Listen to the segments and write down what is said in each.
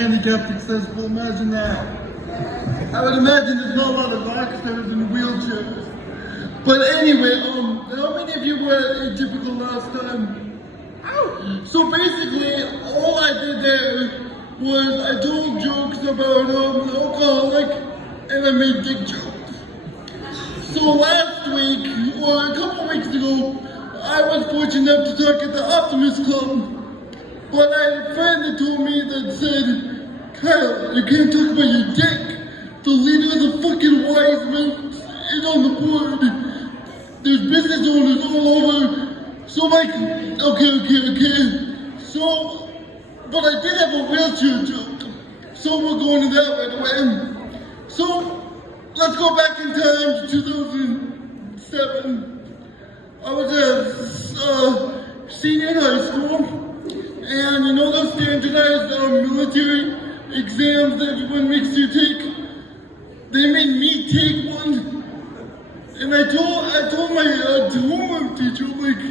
handicapped accessible, imagine that. I would imagine there's not a lot of rockstars in wheelchairs. But anyway, how many of you were atypical last time? So basically, all I did there was I told jokes about alcoholic and I made dick jokes. So last week, or a couple weeks ago, I was fortunate enough to talk at the Optimist Club. But I had a friend that told me that said, Kyle, you can't talk about your dick. The leader of the fucking wise men is on the board. There's business owners all over. So I'm like, okay. So, but I did have a wheelchair joke. So we're going to that right away. So, let's go back in time to 2007. I was a senior in high school. And you know those standardized military exams that everyone makes you take? They made me take one. And I told my homework teacher, like,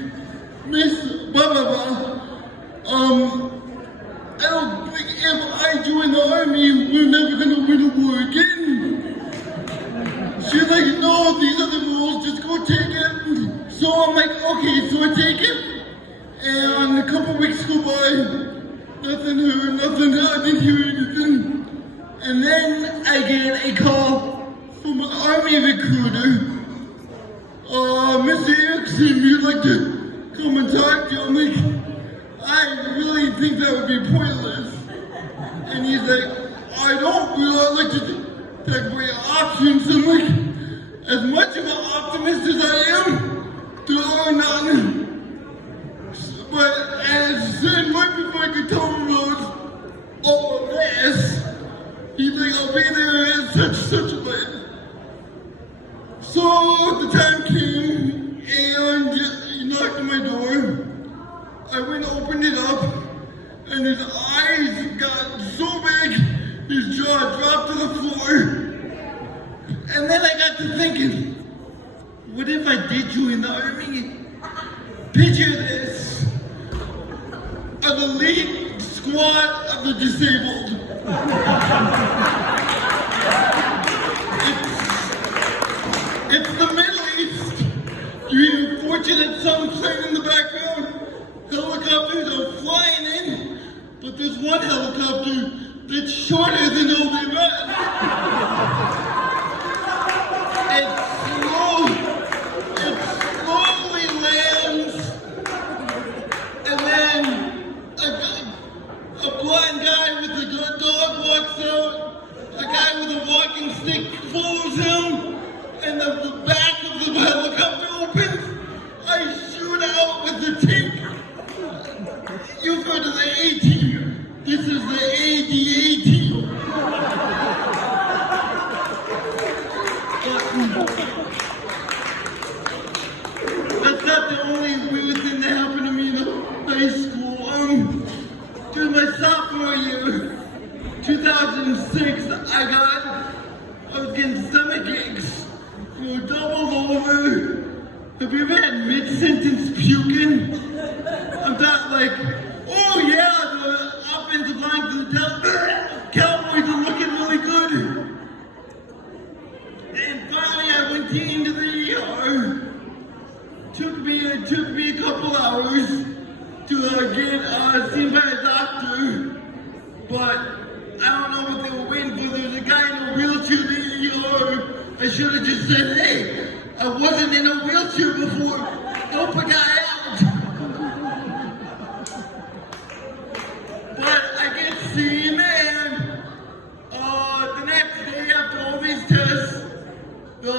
Miss blah blah blah, I don't think if I join the army, we're never gonna win a war again. She's like, no, these are the rules, just go take it. So I'm like, okay, so I take it. And a couple weeks go by, nothing heard, I didn't hear anything. And then I get a call from an army recruiter. Mr. Erickson, you'd like to come and talk to you? I'm like, I really think that would be pointless. And he's like, I don't really like to talk about your options. I'm like, as much of an optimist as I am, there are none. But as I said, right before I could tell him about all of this, he's like, I'll be there at such a late. So the time came, and he knocked on my door. I went and opened it up, and his eyes got so big, his jaw dropped to the floor. And then I got to thinking, what if I did join the army? Picture this. An elite squad of the disabled. It's the Middle East. You hear fortunate some plane in the background. Helicopters are flying in, but there's one helicopter that's shorter than all the rest. It slowly lands, and then a blind guy with a dog walks out, a guy with a walking stick follows him, and the back of the helicopter opens. I shoot out with the tank. You've heard of the A-Team. This is the ADA-Team. That's not the only weird thing that happened to me in high school. During my sophomore year, 2006, I was getting stomach aches. Doubled over. Have you ever had mid-sentence puking? I'm not like, oh yeah, the offensive line for the Cowboys are looking really good. And finally I went into the ER. It took me a couple hours to get seen by a doctor. But I don't know what they were waiting for. There's a guy in a wheelchair in the ER. I should have just said, hey, I wasn't in a wheelchair before. Help a guy out. But I get seen, and the next day after all these tests, the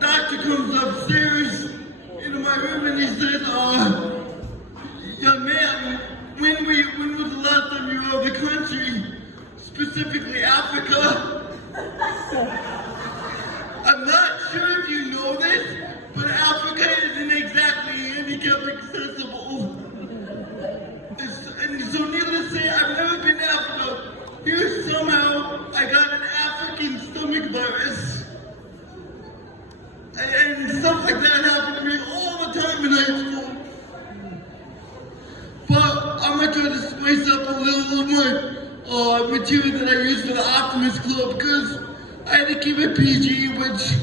doctor comes upstairs into my room and he says, young man, when was the last time you were out of the country? Specifically Africa? I'm not sure if you know this, but Africa isn't exactly handicap accessible. And so needless to say, I've never been to Africa. Here somehow, I got an African stomach virus. And stuff like that happened to me all the time in high school. But I'm gonna try to spice up a little of my material that I use for the Optimist Club because I had to keep it PG, which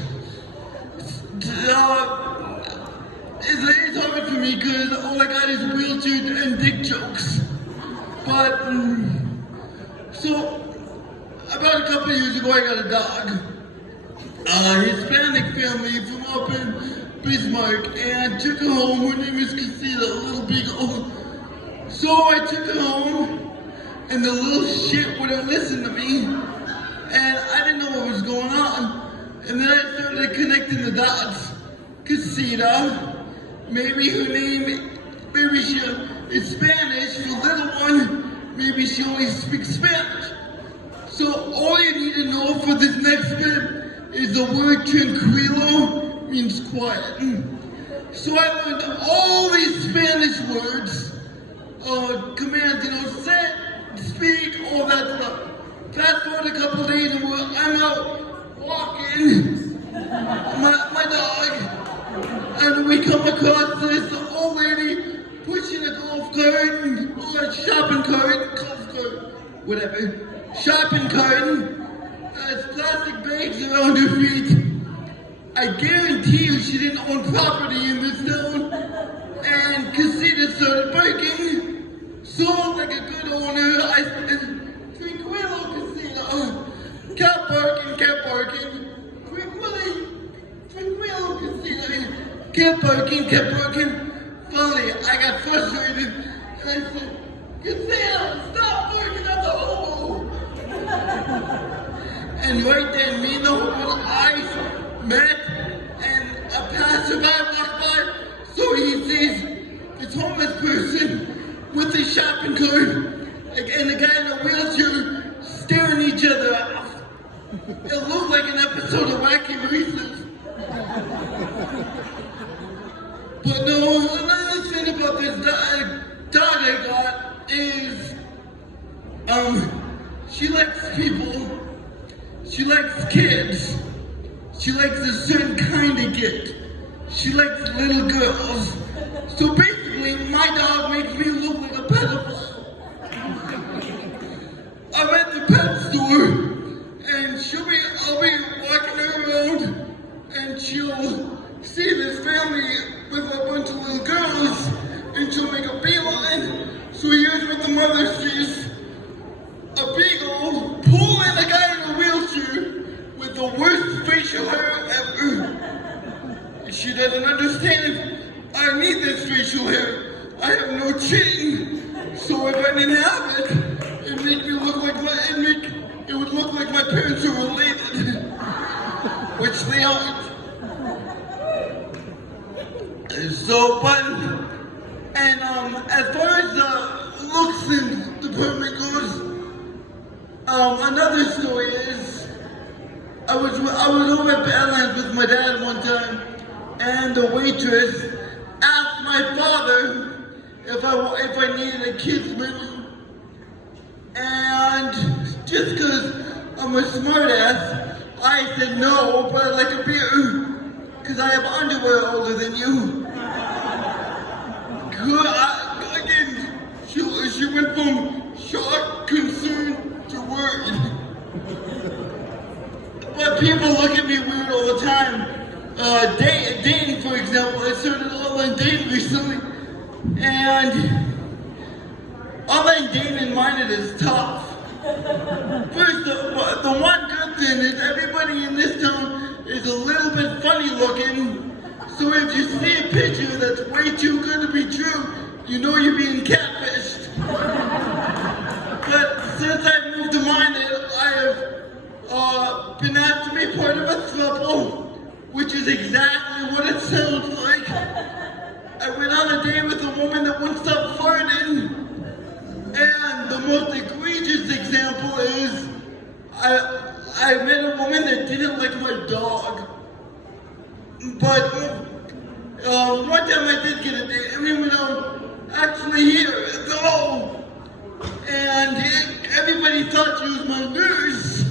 it's hard for me because all I got is wheelchair and dick jokes. But, so, about a couple of years ago I got a dog. A Hispanic family from up in Bismarck, and I took her home. Her name is Casita, a little beagle. So I took her home, and the little shit wouldn't listen to me, and I didn't know what was going on. And then I started connecting the dots. Casita, maybe her name, maybe she is Spanish, the little one, maybe she only speaks Spanish. So all you need to know for this next bit is the word tranquilo means quiet. So I learned all these Spanish words, commands, sit, speak, all that stuff. Fast forward a couple days and I'm out walking my dog, and we come across this old lady pushing a golf cart, or a shopping cart, whatever, shopping cart, has plastic bags around her feet. I guarantee you she didn't own property in this town, and Casita started barking. So, like a good owner, I said, Tranquilo, Casita. Kept barking. Tranquilo, Casita. Kept barking. Finally, I got frustrated, and I said, Casita, stop barking at the hobo. And right then, me and the hobo's eyes met, and a passerby walked by, so he sees this homeless person with the shopping cart, and the guy in the wheelchair staring each other off. It looked like an episode of Wacky Races. But no, another thing about this dog I got is, she likes people, she likes kids, she likes a certain kind of kid, she likes little girls. So basically, my dog makes me look like a pedophile. I'm at the pet store, and I'll be walking her around, and she'll see this family with a bunch of little girls, and she'll make a beeline. So here's what the mother sees: a beagle pulling a guy in a wheelchair with the worst facial hair ever. She doesn't understand. I need this facial hair. I have no chin, so if I didn't have it, it would look like my parents are related, which they aren't. So, and as far as the looks in department goes, another story is I was over at Badlands with my dad one time, and the waitress asked my father if I needed a kid's menu, and just because I'm a smartass, I said no, but I'd like a beer, because I have underwear older than you. Again, she went from shocked, concerned, to worried. But people look at me weird all the time. Dating, for example, I started online dating recently, and online dating in Minot is tough. First, the one good thing is everybody in this town is a little bit funny looking, so if you see a picture that's way too good to be true, you know you're being catfished. But since I moved to Minot, I have been asked to be part of a throuple, which is exactly what it sounds like. I went on a date with a woman that wouldn't stop farting, and the most egregious example is I met a woman that didn't like my dog. But one time I did get a date, and we went out actually here at the home, and everybody thought she was my nurse,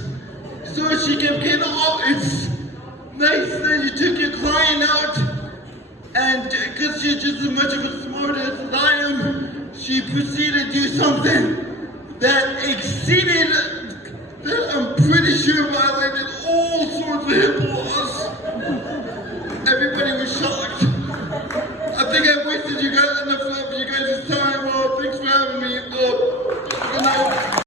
so she kept getting, oh, it's nice that you took your client out, and because she's just as much of a smartass as I am, she proceeded to do something that exceeded